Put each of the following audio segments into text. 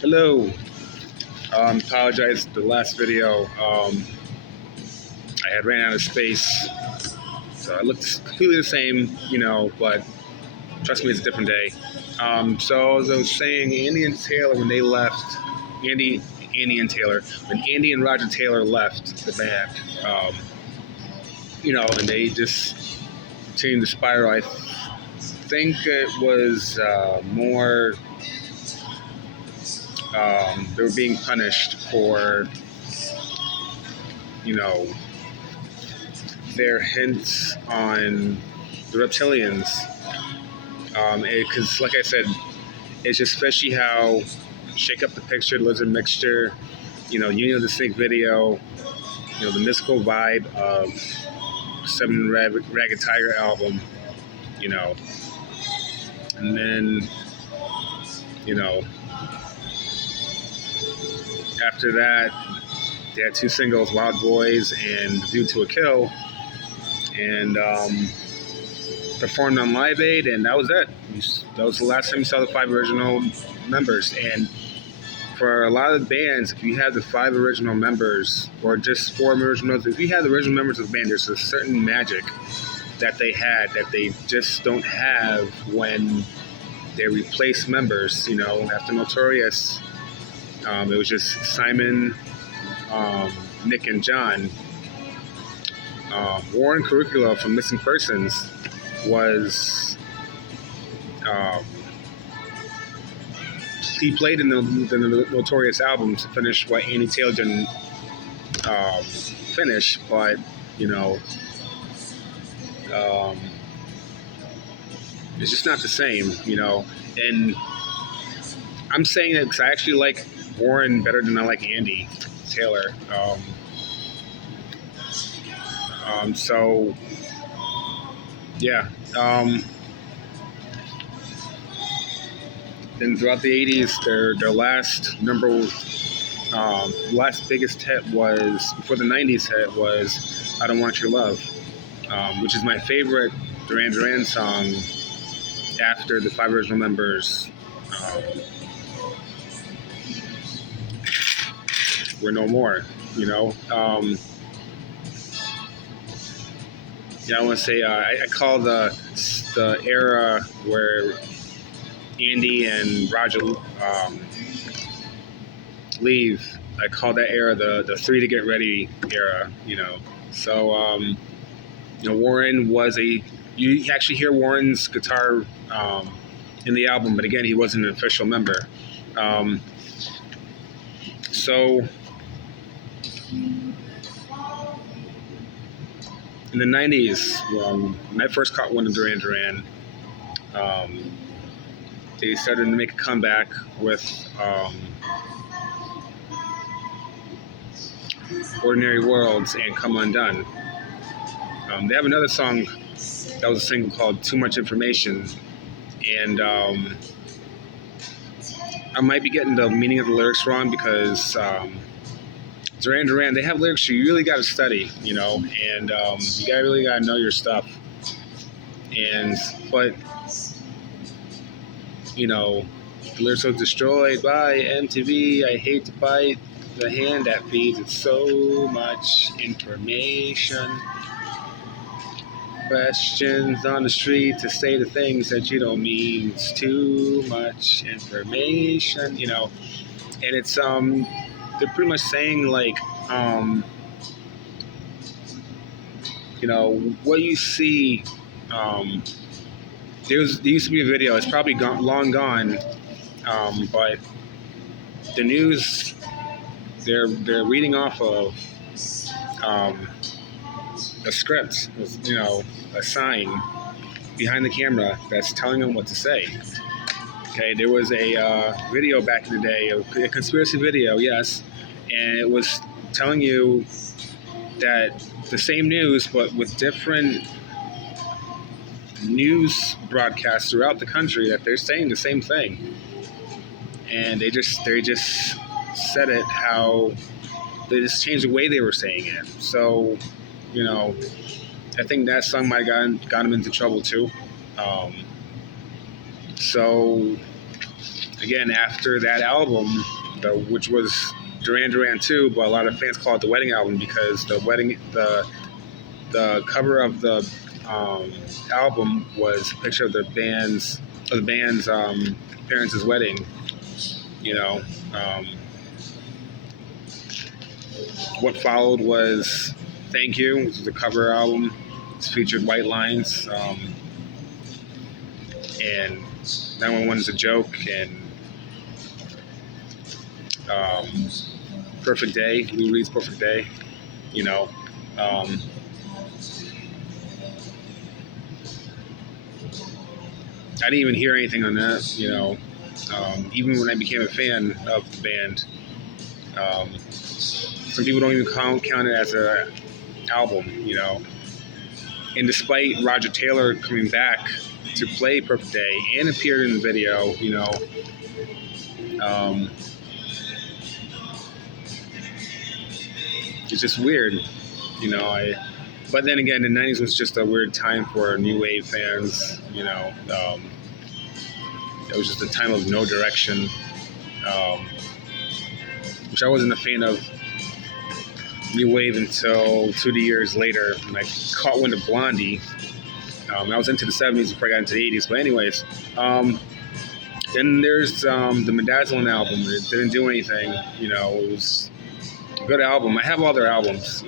Hello. Apologize for the last video. I had ran out of space, so it looked completely the same, but trust me, it's a different day. So as I was saying, Andy and Taylor, when they left, Andy and Taylor, when Andy and Roger Taylor left the band, and they just continued to spiral. I think it was more they were being punished for, you know, their hints on the reptilians. Because, like I said, it's just fishy how Shake Up the Picture, Lizard Mixture, Union of the Snake video, the mystical vibe of Seven Ragged Tiger album, and then, after that, they had two singles, Wild Boys and View to a Kill, and performed on Live Aid, and that was it. That was the last time you saw the five original members. And for a lot of the bands, if you have the five original members, or just four original members, if you have the original members of the band, there's a certain magic that they had that they just don't have when they replace members. After Notorious, it was just Simon, Nick, and John. Warren Curricula from Missing Persons was he played in the Notorious album to finish what Andy Taylor didn't finish, but it's just not the same, and I'm saying that because I actually like Warren better than I like Andy Taylor. So yeah. Then throughout the 80s, their last last biggest hit was, before the 90s hit, was I Don't Want Your Love, which is my favorite Duran Duran song after the five original members were no more, I want to say I call the era where Andy and Roger leave. I call that era the three to get ready era. So Warren was you actually hear Warren's guitar in the album, but again, he wasn't an official member. So in the 90s, when I first caught one of Duran Duran, they started to make a comeback with Ordinary Worlds and Come Undone. They have another song that was a single called Too Much Information, and I might be getting the meaning of the lyrics wrong because Duran Duran, they have lyrics you really got to study, and you really got to know your stuff. But the lyrics are destroyed by MTV. I hate to bite the hand that feeds it so much information. Questions on the street to say the things that you don't mean. It's too much information, and it's they're pretty much saying like what you see. There used to be a video. It's probably long gone, but the news they're reading off of a script, a sign behind the camera that's telling them what to say. Okay, there was a video back in the day, a conspiracy video, yes, and it was telling you that the same news, but with different news broadcasts throughout the country, that they're saying the same thing, and they just said it how they just changed the way they were saying it. So, I think that song might got him into trouble too. So again, after that album, which was Duran Duran 2, but a lot of fans call it the wedding album because the cover of the album was a picture of the band's parents' wedding. You know, um, what followed was Thank You, which was a cover album. It's featured White Lines, and 911 is a joke, and um, Perfect Day, Lou Reed's Perfect Day. You know, um, I didn't even hear anything on that. Even when I became a fan of the band, some people don't even count it as a album. And despite Roger Taylor coming back to play Perfect Day and appeared in the video, um, it's just weird. But then again, the '90s was just a weird time for new wave fans. It was just a time of no direction, um, which I wasn't a fan of new wave until 2 years later when I caught wind of Blondie. I was into the '70s before I got into the '80s. But anyways, then there's the Midazolam album. It didn't do anything. It was a good album. I have all their albums.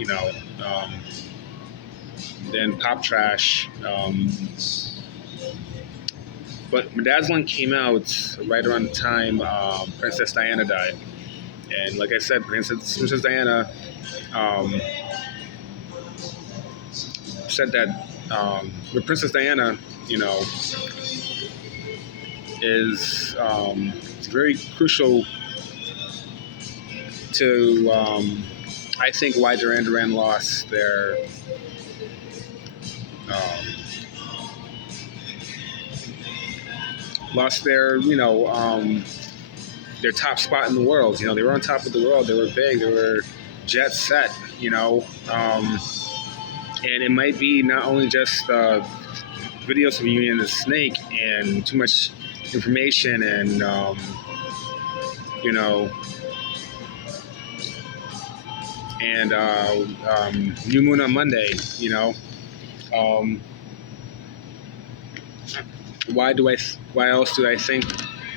Then Pop Trash. But Midazolam came out right around the time Princess Diana died. And like I said, Princess Diana said that with Princess Diana, is very crucial to, I think, why Duran Duran lost their top spot in the world. They were on top of the world. They were big. They were jet set. And it might be not only just videos of Union and the Snake and too much information and New Moon on Monday. Um, why else do I think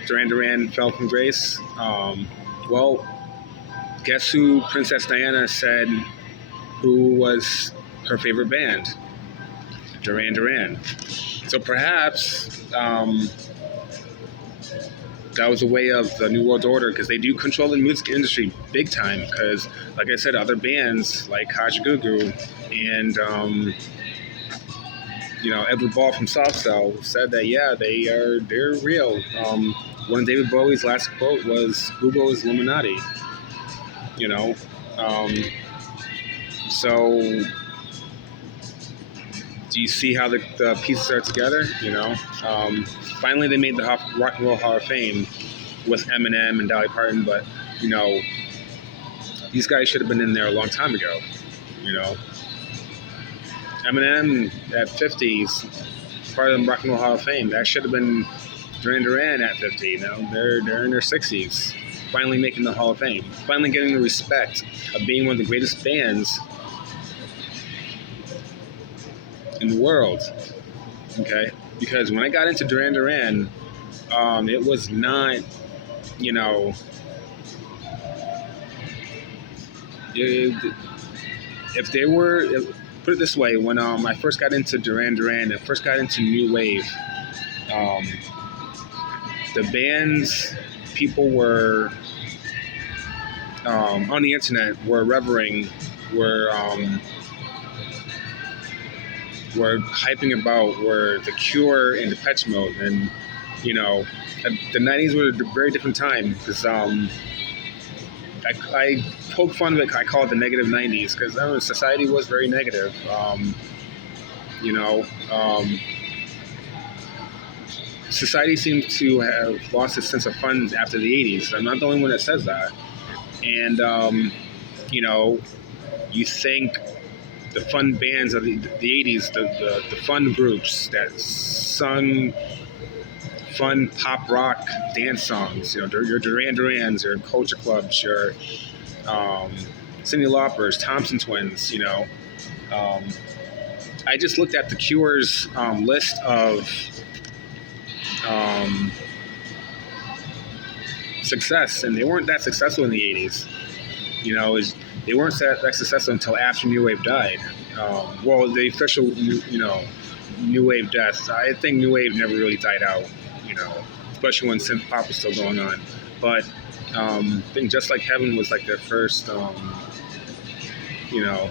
Duran Duran fell from grace? Well, guess who Princess Diana said who was her favorite band? Duran Duran. So perhaps that was a way of the New World Order, because they do control the music industry big time. Because, like I said, other bands like Kajagoogoo and Edward Ball from Soft Cell said that they're real. One of David Bowie's last quote was "Google is Illuminati." So do you see how the pieces are together? Finally they made the Rock and Roll Hall of Fame with Eminem and Dolly Parton, but these guys should have been in there a long time ago. Eminem at 50 is part of the Rock and Roll Hall of Fame. That should have been Duran Duran at 50. They're in their 60s, finally making the Hall of Fame, finally getting the respect of being one of the greatest bands in the world. Okay, because when I got into Duran Duran, it was not, if they were. Put it this way, when I first got into Duran Duran and first got into New Wave, the bands people were on the internet were revering, were hyping about were The Cure and Depeche Mode. And, the 90s were a very different time because I poke fun of it. I call it the negative 90s because society was very negative. Society seems to have lost its sense of fun after the 80s. I'm not the only one that says that. And, you think the fun bands of the 80s, the fun groups that sung fun pop rock dance songs. Your Duran Durans, your Culture Clubs, your um, Cyndi Laupers, Thompson Twins. Um, I just looked at the Cure's list of um, success, and they weren't that successful in the '80s. They weren't that successful until after New Wave died. Well, the official, New Wave death. I think New Wave never really died out. Especially when synth pop was still going on. But I think Just Like Heaven was like their first, you know.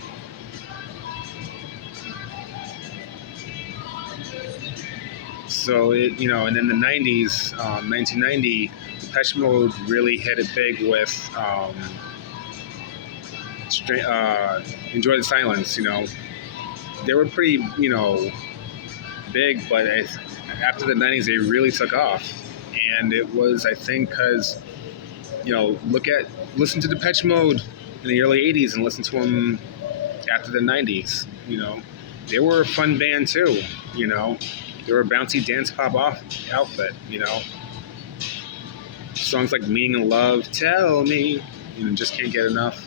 So and then the '90s, 1990, Depeche Mode really hit it big with Enjoy the Silence. They were pretty, big, but after the '90s, they really took off, and it was, I think, because listen to Depeche Mode in the early '80s and listen to them after the '90s. They were a fun band too. They were a bouncy dance pop outfit. Songs like "Meaning of Love," "Tell Me," just can't get enough.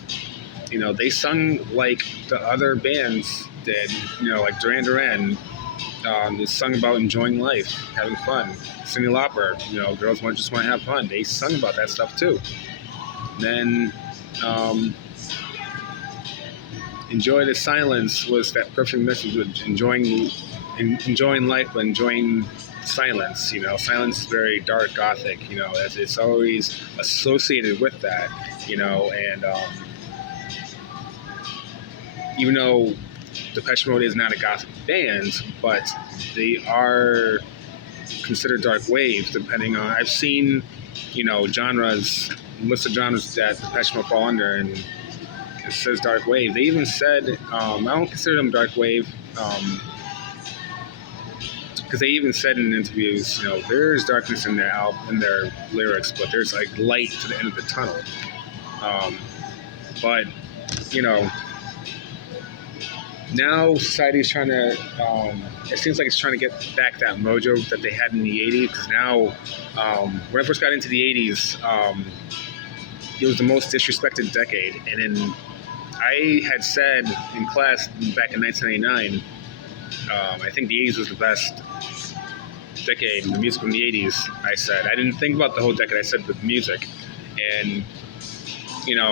They sung like the other bands did. Like Duran Duran. They sung about enjoying life, having fun. Cyndi Lauper, girls just want to have fun. They sung about that stuff too. Then, Enjoy the Silence was that perfect message with enjoying life, but enjoying silence. Silence is very dark, gothic. As it's always associated with that. And even though Depeche Mode is not a gothic band, but they are considered dark wave. Depending on, I've seen, genres, list of genres that Depeche Mode fall under, and it says dark wave. They even said, I don't consider them dark wave, because they even said in interviews, there's darkness in their lyrics, but there's like light to the end of the tunnel. But now society is trying to, it seems like it's trying to get back that mojo that they had in the 80s, because now, when I first got into the 80s, it was the most disrespected decade. And then I had said in class back in 1989, I think the 80s was the best decade in the music from the 80s, I said. I didn't think about the whole decade, I said the music. And,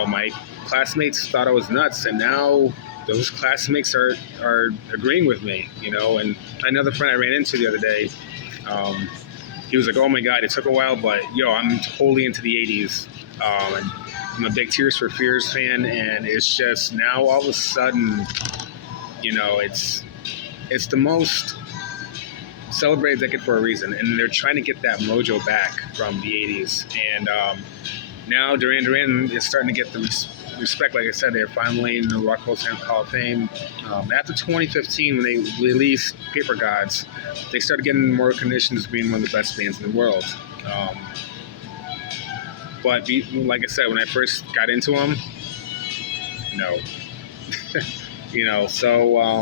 my classmates thought I was nuts, and now those classmates are agreeing with me, and another friend I ran into the other day, he was like, oh my God, it took a while, but I'm totally into the 80s. And I'm a big Tears for Fears fan, and it's just now all of a sudden, it's the most celebrated decade for a reason, and they're trying to get that mojo back from the 80s. And now Duran Duran is starting to get the respect. Like I said, they're finally in the Rock Hall of Fame. After 2015, when they released Paper Gods, they started getting more recognition as being one of the best bands in the world. But like I said, when I first got into them, so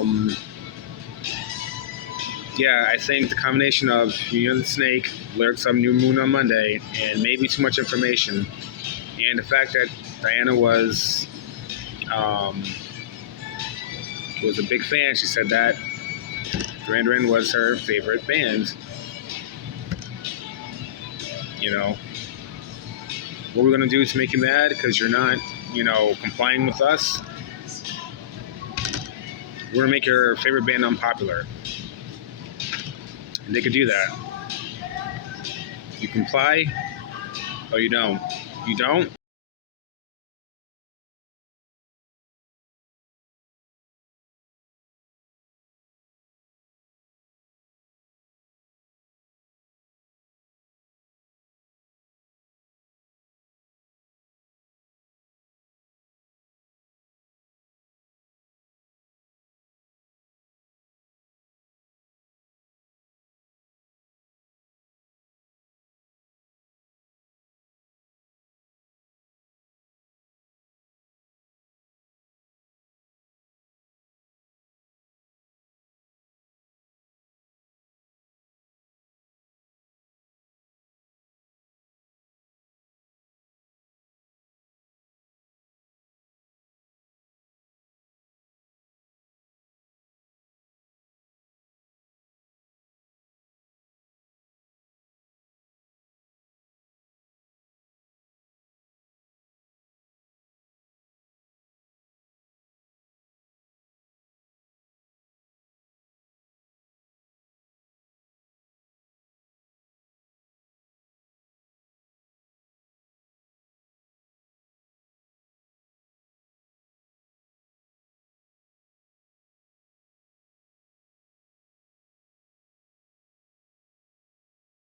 yeah, I think the combination of Union of the Snake, lyrics of New Moon on Monday, and maybe too much information, and the fact that Diana was a big fan. She said that Duran Duran was her favorite band. What we're gonna do to make you mad because you're not, complying with us? We're gonna make your favorite band unpopular. And they could do that. You comply or you don't. You don't?